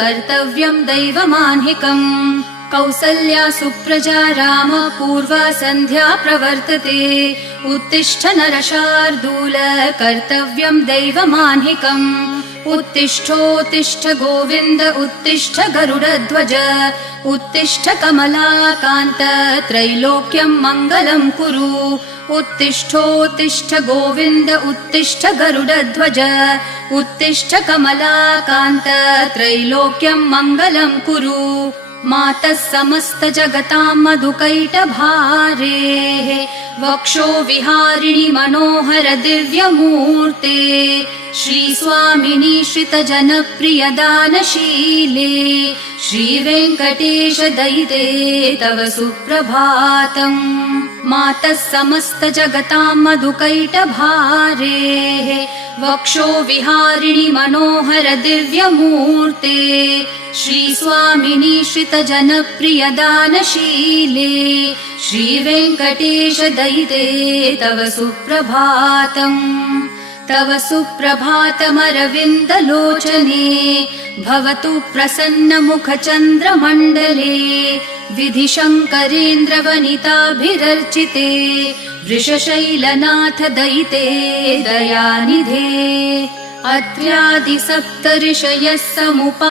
कर्तव्यं दैवमान्हिकम् कौसल्या सुप्रजा राम पूर्वा सन्ध्या प्रवर्तते उत्तिष्ठ नरशार्दूल कर्तव्यं दैवमान्हिकम् उत्तिष्ठोत्तिष्ठ गोविन्द उत्तिष्ठ गरुडध्वज उत्तिष्ठ कमलाकान्त त्रैलोक्यं मङ्गलं कुरु उत्तिष्ठोत्तिष्ठ गोविन्द उत्तिष्ठ गरुडध्वज उत्तिष्ठ कमलाकान्त त्रैलोक्यं मङ्गलं कुरु मातः समस्त जगतां मधुकैटभारेः वक्षो विहारिणि मनोहर दिव्यमूर्ते श्रीस्वामिनि श्रितजनप्रिय दानशीले श्रीवेङ्कटेश दयिते तव सुप्रभातम् मातः समस्त जगतां मधुकैटभारेः वक्षो विहारिणि मनोहर दिव्यमूर्ते श्रीस्वामिनि श्रितजनप्रिय दानशीले श्रीवेङ्कटेश दयिते तव सुप्रभातम् तव सुप्रभातमरविन्दलोचने भवतु प्रसन्नमुखचन्द्रमण्डले विधिशङ्करेन्द्रवनिताभिरर्चिते वृषशैलनाथ दयिते दयानिधे अत्र्यादिसप्तऋषयः समुपा